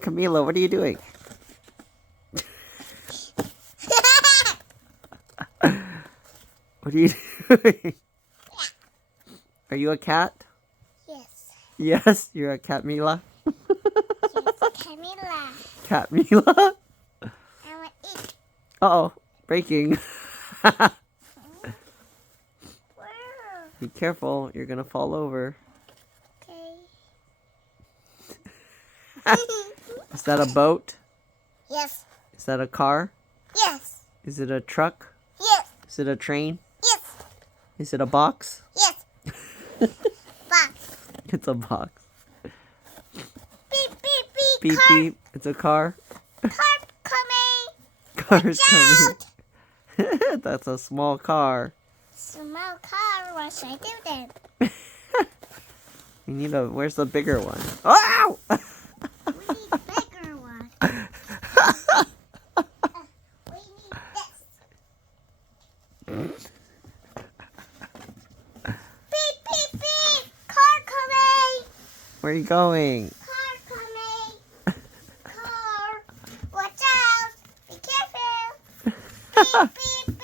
Camila, what are you doing? What are you doing? Are you a cat? Yes. Yes, you're a cat Mila? Yes, Camila. Cat Mila? I want to eat. Uh-oh, breaking. Where? Be careful, you're gonna fall over. Okay. Is that a boat? Yes. Is that a car? Yes. Is it a truck? Yes. Is it a train? Yes. Is it a box? Yes. Box. It's a box. Beep, beep, beep. Beep, Car. beep. It's a car. Car coming. Car's Watch coming. That's a small car. Small car. What should I do then? You need a... Where's the bigger one? Ow! We need a bigger one. We need this. Beep, beep, beep. Car coming. Where are you going? Car coming. Car. Watch out. Be careful. Beep, beep, beep.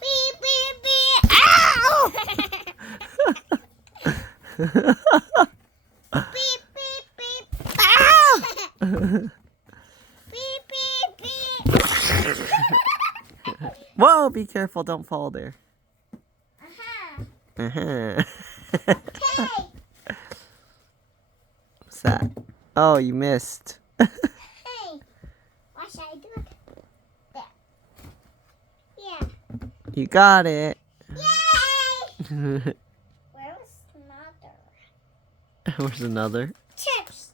Beep, beep, beep. Ow! Beep, beep, beep. Ow! Beep, beep, beep. Whoa, be careful. Don't fall there. Uh-huh. Uh-huh. Hey. What's that? Oh, you missed. Hey. What should I do? There. Yeah. You got it. Yay! Where was another? Where's another? Chips.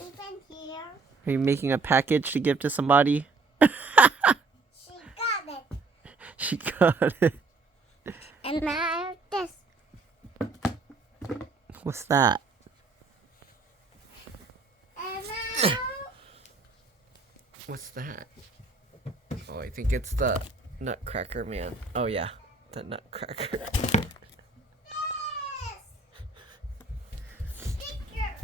Even here. Are you making a package to give to somebody? She got it. She got it. And now this. What's that? And now. What's that? Oh, I think it's the Nutcracker man. Oh, yeah. The Nutcracker. This. Sticker.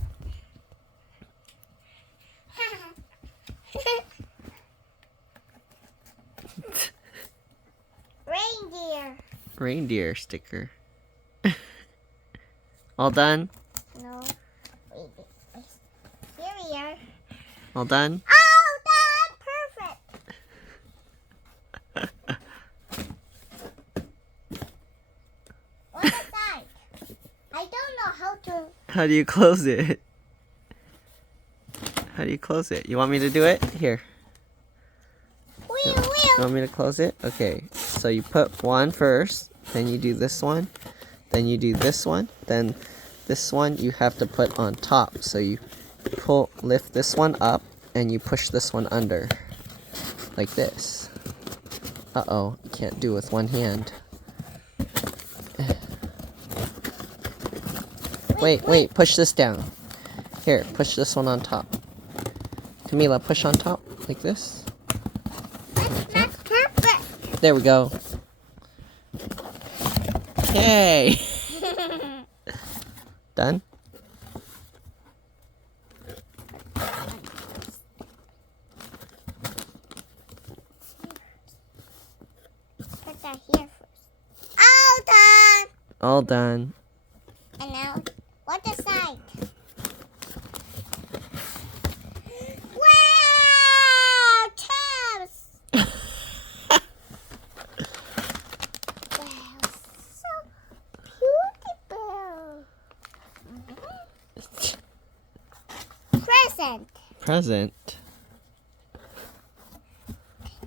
Reindeer. Reindeer sticker. All done? No. Wait. Here we are. All done? Oh, that's perfect. What is that? I don't know how to. How do you close it? How do you close it? You want me to do it? Here. You want me to close it? Okay. So you put one first, then you do this one, then you do this one, then this one you have to put on top. So you lift this one up, and you push this one under. Like this. Uh-oh, you can't do with one hand. Wait, push this down. Here, push this one on top. Camila, push on top, like this. That's not perfect. There we go. Yay! Done? Put that here first. All done. All done. And now, what the side? Wow! Chips! Wow, so beautiful. Present. Present.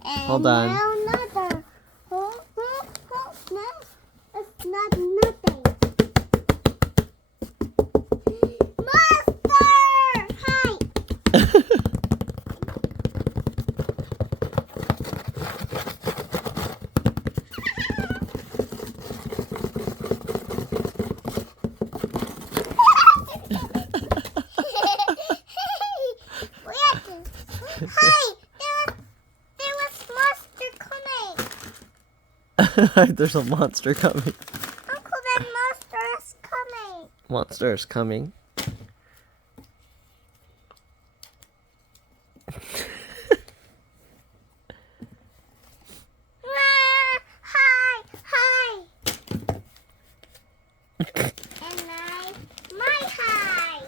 And Hold on. now another. Oh, no. It's not nothing. Monster! Hi! Hi! There was monster coming. There's a monster coming. Uncle, that monster is coming. Monster is coming. Hi, hi. And my hi.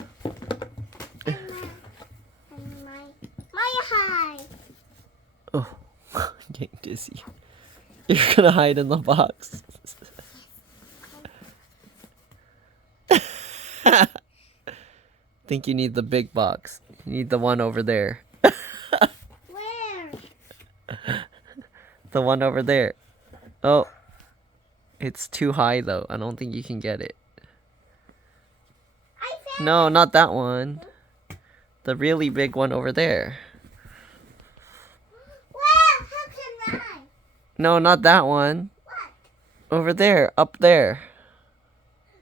And my hi. Oh, I'm getting dizzy. You're gonna hide in the box. Think you need the big box. You need the one over there. Where? The one over there. Oh. It's too high though. I don't think you can get it. I found No, not that one. The really big one over there. Wow, how can I? No, not that one. What? Over there. Up there.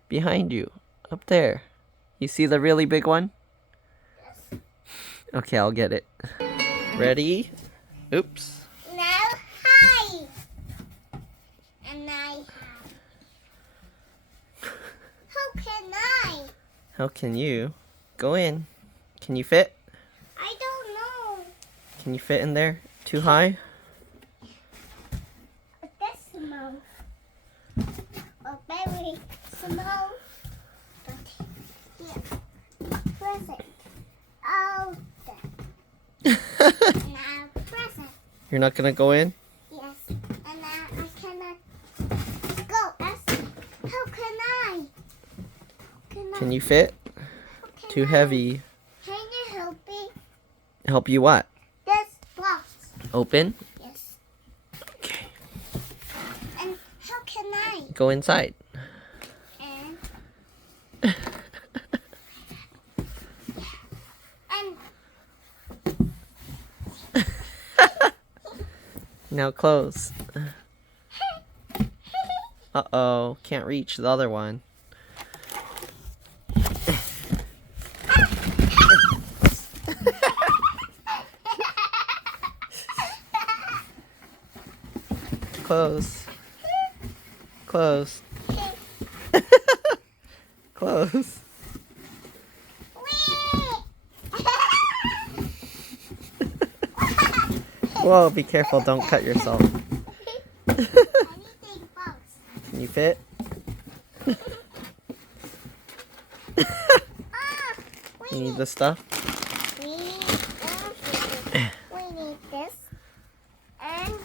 Behind you. Up there. You see the really big one? Yes. Okay, I'll get it. Ready? Oops. Now, hi. And I have. How can I? How can you? Go in. Can you fit? I don't know. Can you fit in there? Too high? This small. A very small. But here. Press it. Oh, there. Now press it. You're not gonna go in? Yes. And now I cannot go. How can I? Can you fit? How can Too I? heavy. Can you help me? Help you what? This box. Open? Yes. Okay. And how can I? Go inside. And Now close. Uh-oh. Can't reach the other one. Close. Close. Close. Whoa, be careful. Don't cut yourself. Can you fit? You need the stuff? We need this. And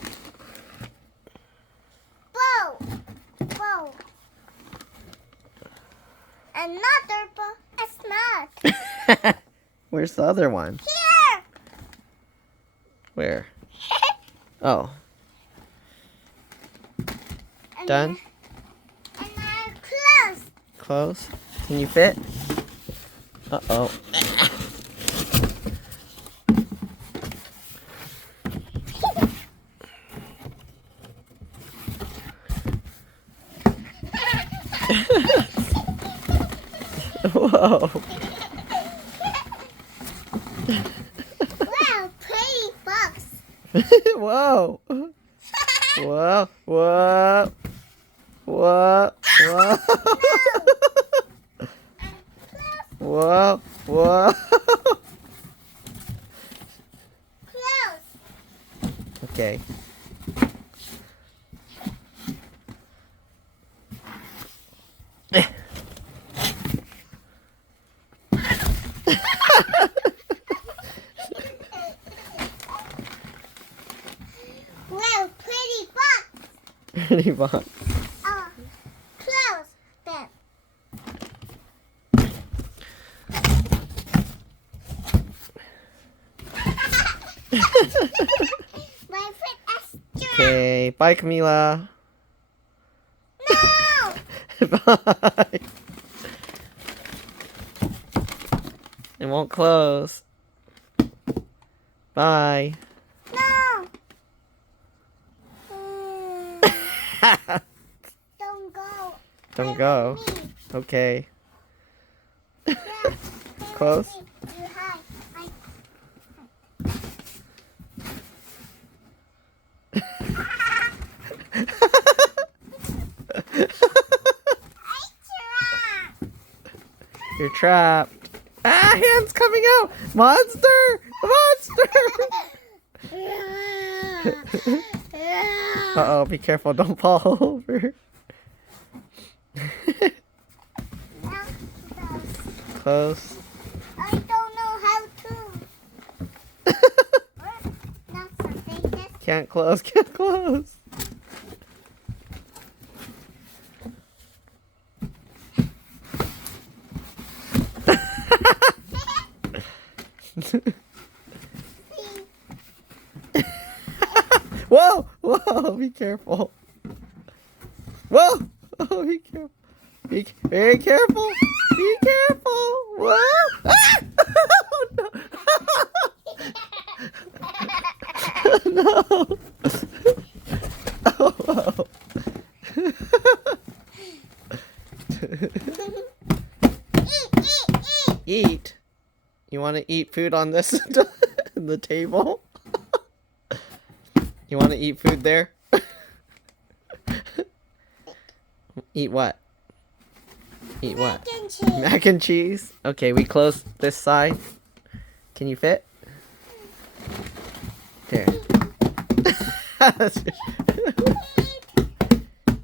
bow. Another bow. It's not. Where's the other one? Here. Where? Oh. And Done? And now close. Close. Can you fit? Uh-oh. Whoa. Wow, pretty box. Whoa. Whoa. Whoa. Whoa. Whoa. Whoa. Whoa. Close. Okay. Wow, pretty box. Pretty box. Close. Then. My foot extra. Okay. Bye, Camila. No. Bye. It won't close. Bye. No. Don't go. Don't go. Me. Okay. Yeah, Close. You hide. You're trapped. Ah, hands coming out. Monster! Monster! Uh-oh, be careful. Don't fall over. Close. I don't know how to. Not something just Can't close. Can't close. Whoa! Whoa! Be careful. Whoa! Oh, be careful. Be very careful. Be careful. Whoa! Ah! Oh, no. Oh, whoa. Eat? You want to eat food on this the table? You want to eat food there? Eat what? Eat what? mac and cheese. Mac and cheese? Okay, we close this side. Can you fit? There.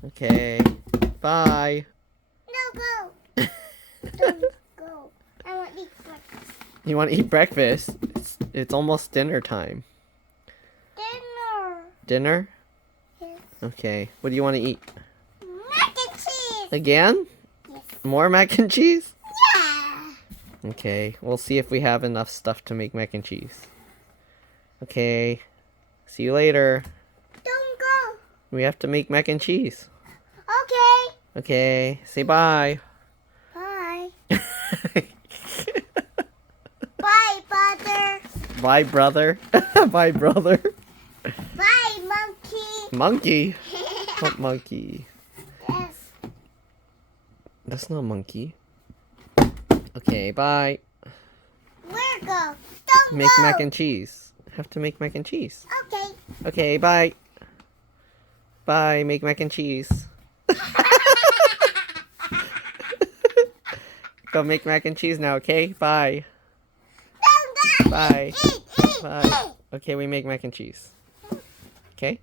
Okay. Bye. No, go. Don't go. I want to eat breakfast. You want to eat breakfast? It's almost dinner time. Dinner. Dinner? Yes. Okay. What do you want to eat? Mac and cheese. Again? Yes. More mac and cheese? Yeah. Okay. We'll see if we have enough stuff to make mac and cheese. Okay. See you later. Don't go. We have to make mac and cheese. Okay. Okay. Say bye. Bye. Bye, brother. Bye, brother. Bye, brother. Bye, monkey. Monkey? What monkey? Yes. That's not monkey. Okay, bye. Where go? Don't Make go. mac and cheese. Have to make mac and cheese. Okay. Okay, bye. Bye, make mac and cheese. Go make mac and cheese now, okay? Bye. Don't go. Bye. Eat, eat, Bye. eat. Okay, we make mac and cheese. Okay?